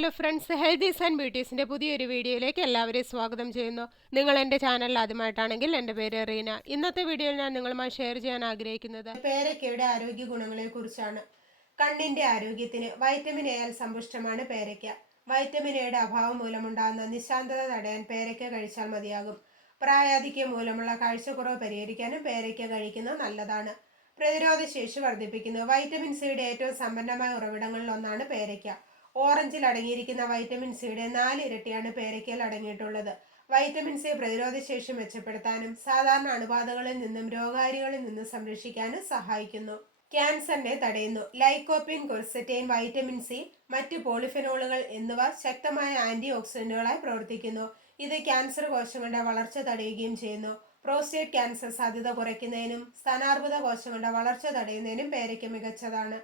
Hello friends, healthies and ബ്യൂട്ടീസിൻ്റെ പുതിയൊരു വീഡിയോയിലേക്ക് എല്ലാവരെയും സ്വാഗതം ചെയ്യുന്നു. നിങ്ങൾ എൻ്റെ ചാനൽ ആദ്യമായിട്ടാണെങ്കിൽ എൻ്റെ പേര് റീന. ഇന്നത്തെ വീഡിയോയിൽ ഞാൻ നിങ്ങളുമായി ഷെയർ ചെയ്യാൻ ആഗ്രഹിക്കുന്നത് പേരയ്ക്കയുടെ ആരോഗ്യ ഗുണങ്ങളെ കുറിച്ചാണ്. കണ്ണിൻ്റെ ആരോഗ്യത്തിന് വൈറ്റമിൻ എയാൽ സമ്പുഷ്ടമാണ് പേരയ്ക്ക. വൈറ്റമിൻ എയുടെ അഭാവം മൂലമുണ്ടാകുന്ന നിശാന്തത തടയാൻ പേരയ്ക്ക കഴിച്ചാൽ മതിയാകും. പ്രായാധിക്യം മൂലമുള്ള കാഴ്ചക്കുറവ് പരിഹരിക്കാനും പേരയ്ക്ക കഴിക്കുന്നത് നല്ലതാണ്. പ്രതിരോധ ശേഷി വർദ്ധിപ്പിക്കുന്നു. വൈറ്റമിൻ സിയുടെ ഏറ്റവും സമ്പന്നമായ ഉറവിടങ്ങളിൽ ഒന്നാണ് പേരയ്ക്ക. ഓറഞ്ചിൽ അടങ്ങിയിരിക്കുന്ന വൈറ്റമിൻ സിയുടെ 4 ഇരട്ടിയാണ് പേരയ്ക്കയിൽ അടങ്ങിയിട്ടുള്ളത്. വൈറ്റമിൻ സി പ്രതിരോധശേഷി മെച്ചപ്പെടുത്താനും സാധാരണ അണുബാധകളിൽ നിന്നും രോഗാരികളിൽ നിന്നും സംരക്ഷിക്കാനും സഹായിക്കുന്നു. ക്യാൻസറിനെ തടയുന്നു. ലൈക്കോപ്പിൻ, കൊർസെറ്റൈൻ, വൈറ്റമിൻ സി, മറ്റ് പോളിഫെനോളുകൾ എന്നിവ ശക്തമായ ആന്റി ഓക്സിഡന്റുകളായി പ്രവർത്തിക്കുന്നു. ഇത് ക്യാൻസർ കോശങ്ങളുടെ വളർച്ച തടയുകയും ചെയ്യുന്നു. പ്രോസ്റ്റേറ്റ് ക്യാൻസർ സാധ്യത കുറയ്ക്കുന്നതിനും സ്തനാർബുദ കോശങ്ങളുടെ വളർച്ച തടയുന്നതിനും പേരയ്ക്ക മികച്ചതാണ്.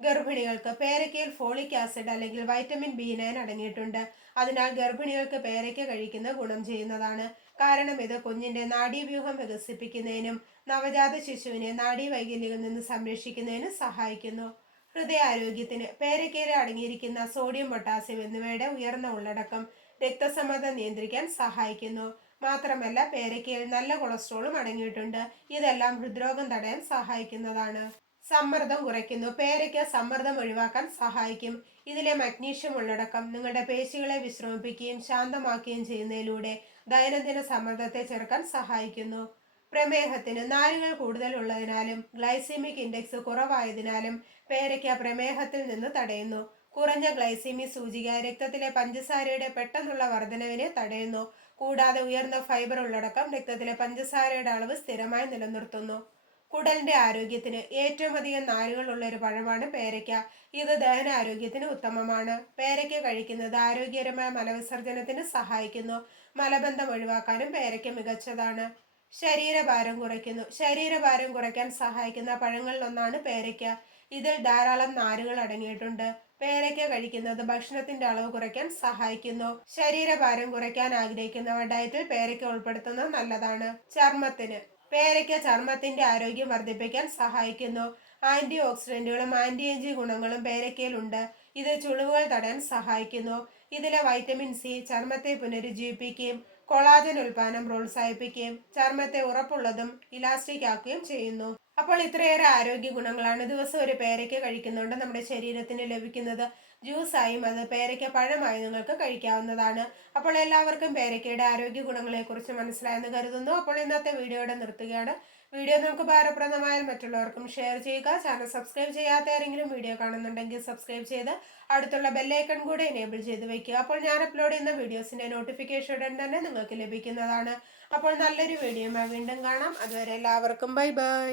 ഗർഭിണികൾക്ക് പേരയ്ക്കയിൽ ഫോളിക് ആസിഡ് അല്ലെങ്കിൽ വൈറ്റമിൻ B9 അടങ്ങിയിട്ടുണ്ട്. അതിനാൽ ഗർഭിണികൾക്ക് പേരയ്ക്ക കഴിക്കുന്നത് ഗുണം ചെയ്യുന്നതാണ്. കാരണം ഇത് കുഞ്ഞിന്റെ നാഡീവ്യൂഹം വികസിപ്പിക്കുന്നതിനും നവജാത ശിശുവിനെ നാഡീവൈകല്യങ്ങളിൽ നിന്ന് സംരക്ഷിക്കുന്നതിനും സഹായിക്കുന്നു. ഹൃദയാരോഗ്യത്തിന് പേരയ്ക്കയിൽ അടങ്ങിയിരിക്കുന്ന സോഡിയം, പൊട്ടാസ്യം എന്നിവയുടെ ഉയർന്ന ഉള്ളടക്കം രക്തസമ്മർദ്ദം നിയന്ത്രിക്കാൻ സഹായിക്കുന്നു. മാത്രമല്ല പേരയ്ക്കയിൽ നല്ല കൊളസ്ട്രോളും അടങ്ങിയിട്ടുണ്ട്. ഇതെല്ലാം ഹൃദ്രോഗം തടയാൻ സഹായിക്കുന്നതാണ്. സമ്മർദ്ദം കുറയ്ക്കുന്നു. പേരയ്ക്ക സമ്മർദ്ദം ഒഴിവാക്കാൻ സഹായിക്കും. ഇതിലെ മഗ്നീഷ്യം ഉള്ളടക്കം നിങ്ങളുടെ പേശികളെ വിശ്രമിപ്പിക്കുകയും ശാന്തമാക്കുകയും ചെയ്യുന്നതിലൂടെ ദൈനംദിന സമ്മർദ്ദത്തെ ചെറുക്കാൻ സഹായിക്കുന്നു. പ്രമേഹത്തിന് നാരുകൾ കൂടുതൽ ഉള്ളതിനാലും ഗ്ലൈസീമിക് ഇൻഡെക്സ് കുറവായതിനാലും പേരയ്ക്ക പ്രമേഹത്തിൽ നിന്ന് തടയുന്നു. കുറഞ്ഞ ഗ്ലൈസീമി സൂചിക രക്തത്തിലെ പഞ്ചസാരയുടെ പെട്ടെന്നുള്ള വർധനവിനെ തടയുന്നു. കൂടാതെ ഉയർന്ന ഫൈബർ ഉള്ളടക്കം രക്തത്തിലെ പഞ്ചസാരയുടെ അളവ് സ്ഥിരമായി നിലനിർത്തുന്നു. കുടലിന്റെ ആരോഗ്യത്തിന് ഏറ്റവും അധികം നാരുകൾ ഉള്ള ഒരു പഴമാണ് പേരയ്ക്ക. ഇത് ദഹനാരോഗ്യത്തിന് ഉത്തമമാണ്. പേരയ്ക്ക കഴിക്കുന്നത് ആരോഗ്യകരമായ മലവിസർജനത്തിന് സഹായിക്കുന്നു. മലബന്ധം ഒഴിവാക്കാനും പേരയ്ക്ക മികച്ചതാണ്. ശരീരഭാരം കുറയ്ക്കുന്നു. ശരീരഭാരം കുറയ്ക്കാൻ സഹായിക്കുന്ന പഴങ്ങളിലൊന്നാണ് പേരയ്ക്ക. ഇതിൽ ധാരാളം നാരുകൾ അടങ്ങിയിട്ടുണ്ട്. പേരയ്ക്ക കഴിക്കുന്നത് ഭക്ഷണത്തിന്റെ അളവ് കുറയ്ക്കാൻ സഹായിക്കുന്നു. ശരീരഭാരം കുറയ്ക്കാൻ ആഗ്രഹിക്കുന്നവർ ഡയറ്റിൽ പേരയ്ക്ക ഉൾപ്പെടുത്തുന്നത് നല്ലതാണ്. ചർമ്മത്തിന് പേരയ്ക്ക ചർമ്മത്തിന്റെ ആരോഗ്യം വർദ്ധിപ്പിക്കാൻ സഹായിക്കുന്നു. ആന്റി ഓക്സിഡന്റുകളും ആന്റി ഏജിങ് ഗുണങ്ങളും പേരയ്ക്കയിലുണ്ട്. ഇത് ചുളിവുകൾ തടയാൻ സഹായിക്കുന്നു. ഇതിലെ വൈറ്റമിൻ സി ചർമ്മത്തെ പുനരുജ്ജീവിപ്പിക്കുകയും കൊളാജൻ ഉൽപാദനം പ്രോത്സാഹിപ്പിക്കുകയും ചർമ്മത്തെ ഉറപ്പുള്ളതും ഇലാസ്റ്റിക് ആക്കുകയും ചെയ്യുന്നു. അപ്പോൾ ഇത്രയേറെ ആരോഗ്യ ഗുണങ്ങളാണ് ദിവസം ഒരു പേരയ്ക്ക കഴിക്കുന്നുണ്ട് നമ്മുടെ ശരീരത്തിന് ലഭിക്കുന്നത്. ജ്യൂസായും അത് പേരയ്ക്ക പഴമായി നിങ്ങൾക്ക് കഴിക്കാവുന്നതാണ്. അപ്പോൾ എല്ലാവർക്കും പേരയ്ക്കയുടെ ആരോഗ്യ ഗുണങ്ങളെക്കുറിച്ച് മനസ്സിലായെന്ന് കരുതുന്നു. അപ്പോൾ ഇന്നത്തെ വീഡിയോയുടെ നിർത്തുകയാണ്. വീഡിയോ നിങ്ങൾക്ക് ഉപകാരപ്രദമായാൽ മറ്റുള്ളവർക്കും ഷെയർ ചെയ്യുക. ചാനൽ സബ്സ്ക്രൈബ് ചെയ്യാത്ത ആരെങ്കിലും വീഡിയോ കാണുന്നുണ്ടെങ്കിൽ സബ്സ്ക്രൈബ് ചെയ്ത് അടുത്തുള്ള ബെല്ലൈക്കൺ കൂടെ എനേബിൾ ചെയ്ത് വയ്ക്കുക. അപ്പോൾ ഞാൻ അപ്ലോഡ് ചെയ്യുന്ന വീഡിയോസിന്റെ നോട്ടിഫിക്കേഷൻ ഉടൻ തന്നെ നിങ്ങൾക്ക് ലഭിക്കുന്നതാണ്. അപ്പോൾ നല്ലൊരു വീഡിയോയുമായി വീണ്ടും കാണാം. അതുവരെ എല്ലാവർക്കും ബൈ ബൈ.